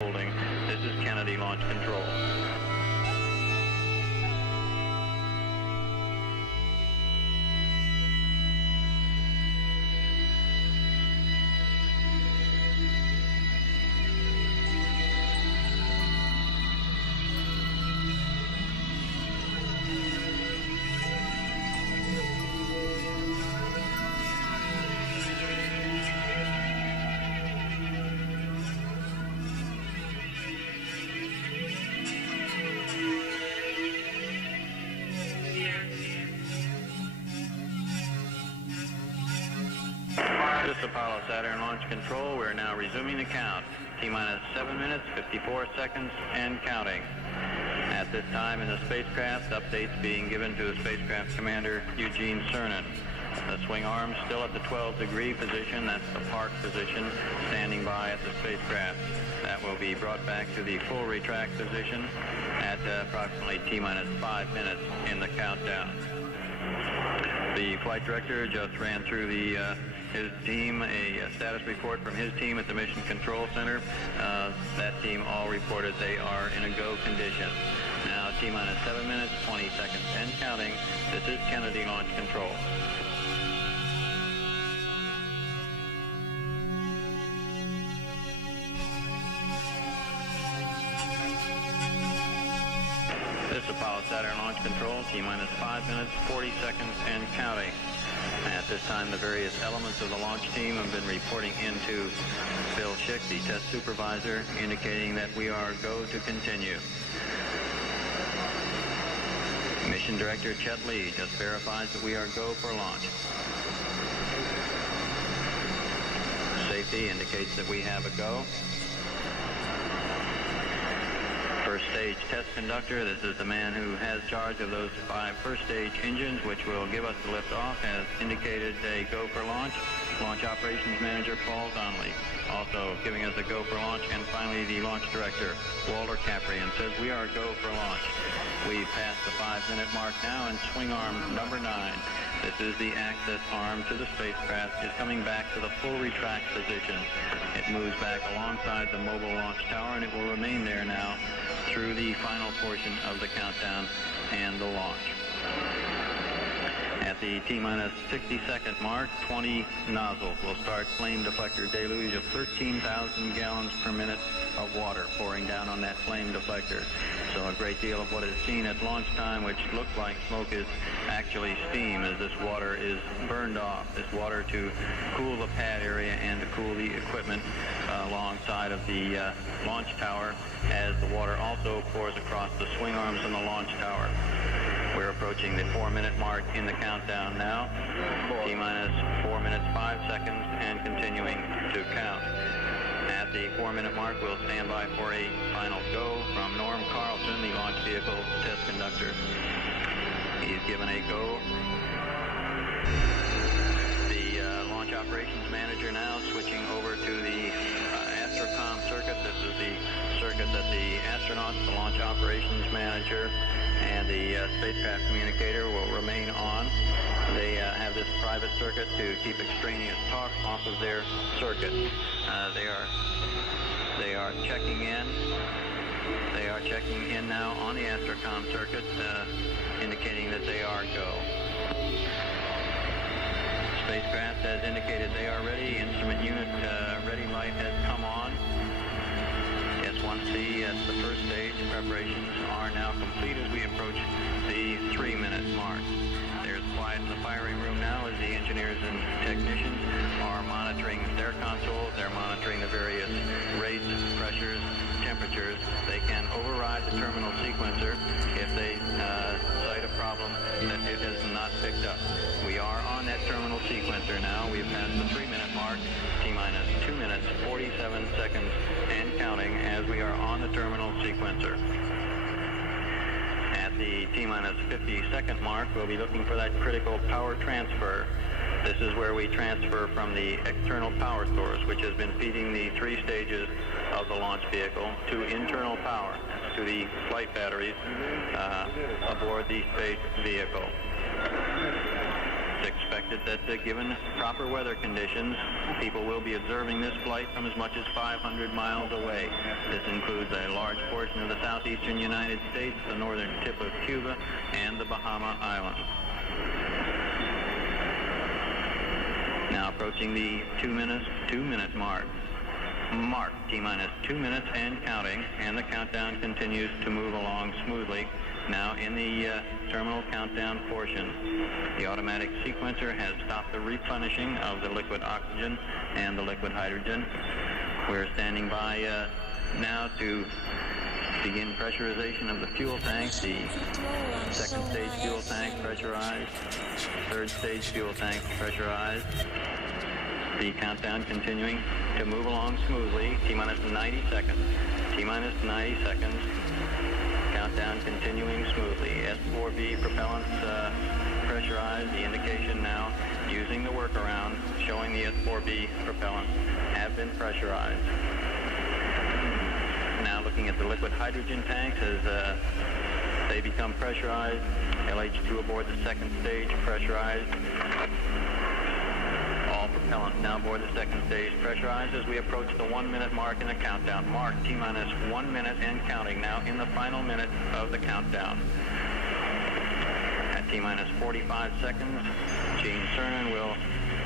Holding. This is Kennedy Launch Control. This is Apollo Saturn Launch Control. We're now resuming the count. T-minus 7 minutes, 54 seconds, and counting. At this time in the spacecraft, updates being given to the spacecraft commander, Eugene Cernan. The swing arm still at the 12-degree position. That's the park position, standing by at the spacecraft. That will be brought back to the full retract position at approximately T-minus 5 minutes in the countdown. The flight director just ran through his team, a status report from his team at the Mission Control Center. That team all reported they are in a go condition. Now T-minus 7 minutes, 20 seconds, and counting. This is Kennedy Launch Control. This is Apollo Saturn Launch Control, T-minus 5 minutes, 40 seconds, and counting. At this time, the various elements of the launch team have been reporting into Bill Schick, the test supervisor, indicating that we are go to continue. Mission Director Chet Lee just verifies that we are go for launch. Safety indicates that we have a go. First stage test conductor, this is the man who has charge of those 5 first stage engines, which will give us the lift off, has indicated a go for launch. Launch operations manager Paul Donnelly also giving us a go for launch. And finally the launch director Walter Caprian says we are go for launch. We've passed the 5-minute mark now, and swing arm number 9. This is the access arm to the spacecraft, is coming back to the full retract position. It moves back alongside the mobile launch tower, and it will remain there now through the final portion of the countdown and the launch. At the T-minus 60-second mark, 20 nozzles will start flame deflector deluge of 13,000 gallons per minute of water pouring down on that flame deflector. So a great deal of what is seen at launch time, which looks like smoke, is actually steam as this water is burned off. This water to cool the pad area and to cool the equipment alongside of the launch tower, as the water also pours across the swing arms in the launch tower. We're approaching the 4-minute mark in the countdown now. T-minus 4 minutes, 5 seconds, and continuing to count. At the 4-minute mark, we'll stand by for a final go from Norm Carlson, the launch vehicle test conductor. He's given a go. The launch operations manager now switching over to the Astrocom circuit. This is the circuit that the astronauts, the launch operations manager, and the spacecraft communicator will remain on. They have this private circuit to keep extraneous talk off of their circuit. They are checking in. They are checking in now on the Astrocom circuit, indicating that they are go. Spacecraft has indicated they are ready. Instrument unit ready light has come on. S1C at the first stage. Preparations are now complete as we approach the 3-minute mark. There's quiet in the firing room now as the engineers and technicians are monitoring their consoles. They're monitoring the various rates, pressures, temperatures. They can override the terminal sequencer if they cite a problem that it has not picked up. We are on that terminal sequencer now. We've passed the 3-minute mark, T-minus 2 minutes, 47 seconds, and counting as we are on the terminal sequencer. At the T-minus 50-second mark, we'll be looking for that critical power transfer. This is where we transfer from the external power source, which has been feeding the 3 stages of the launch vehicle, to internal power, to the flight batteries aboard the space vehicle. It's expected that given proper weather conditions, people will be observing this flight from as much as 500 miles away. This includes a large portion of the southeastern United States, the northern tip of Cuba, and the Bahama Islands. Now approaching the 2 minute mark. Mark, T-minus 2 minutes and counting, and the countdown continues to move along smoothly. Now in the terminal countdown portion. The automatic sequencer has stopped the replenishing of the liquid oxygen and the liquid hydrogen. We're standing by now to begin pressurization of the fuel tanks. The second stage fuel tank pressurized, third stage fuel tank pressurized. The countdown continuing to move along smoothly. T-minus 90 seconds. T-minus 90 seconds. Countdown continuing smoothly. S4B propellants pressurized. The indication now using the workaround showing the S4B propellants have been pressurized. Now looking at the liquid hydrogen tanks as they become pressurized. LH2 aboard the second stage pressurized. All propellants now aboard the second stage pressurized as we approach the 1 minute mark in the countdown. Mark, T-minus 1 minute and counting now in the final minute of the countdown. At T-minus 45 seconds, Gene Cernan will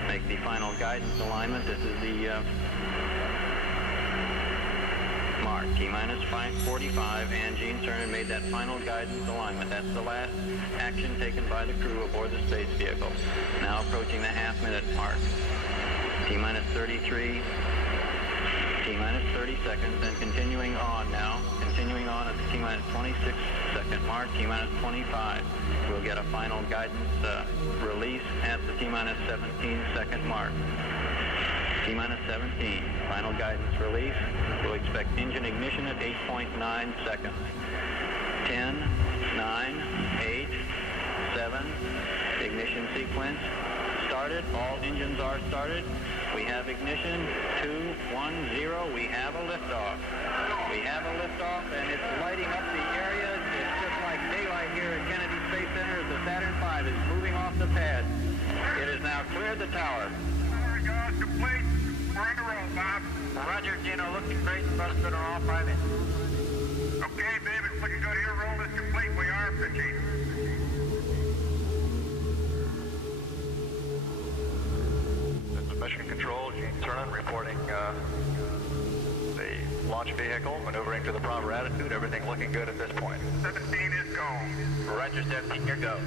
make the final guidance alignment. This is the Mark, T-minus 45, and Gene Cernan made that final guidance alignment. That's the last action taken by the crew aboard the space vehicle. Now approaching the half-minute mark. T-minus 33, T-minus 30 seconds, and continuing on now. Continuing on at the T-minus 26 second mark, T-minus 25. We'll get a final guidance release at the T-minus 17 second mark. T-minus 17, final guidance release. We'll expect engine ignition at 8.9 seconds. 10, 9, 8, 7, ignition sequence started. All engines are started. We have ignition, 2, 1, 0. We have a liftoff. We have a liftoff, and it's lighting up the area. It's just like daylight here at Kennedy Space Center as the Saturn V is moving off the pad. It has now cleared the tower. Complete. We're in a row, Bob. Roger, Gino. Looking great. Thrusters are all 5 inches. Okay, babe. It's looking good here. Roll is complete. We are pitching. This is Mission Control. Gene Cernan reporting the launch vehicle maneuvering to the proper attitude. Everything looking good at this point. 17 is go. Roger, 17. Your go.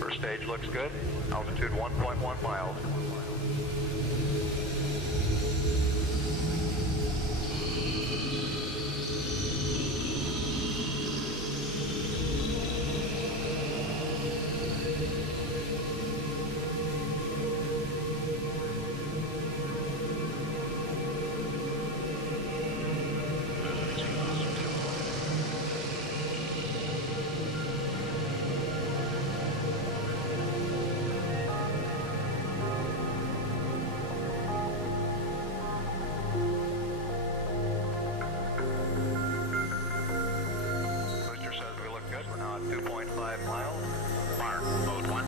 First stage looks good. Altitude 1.1 miles.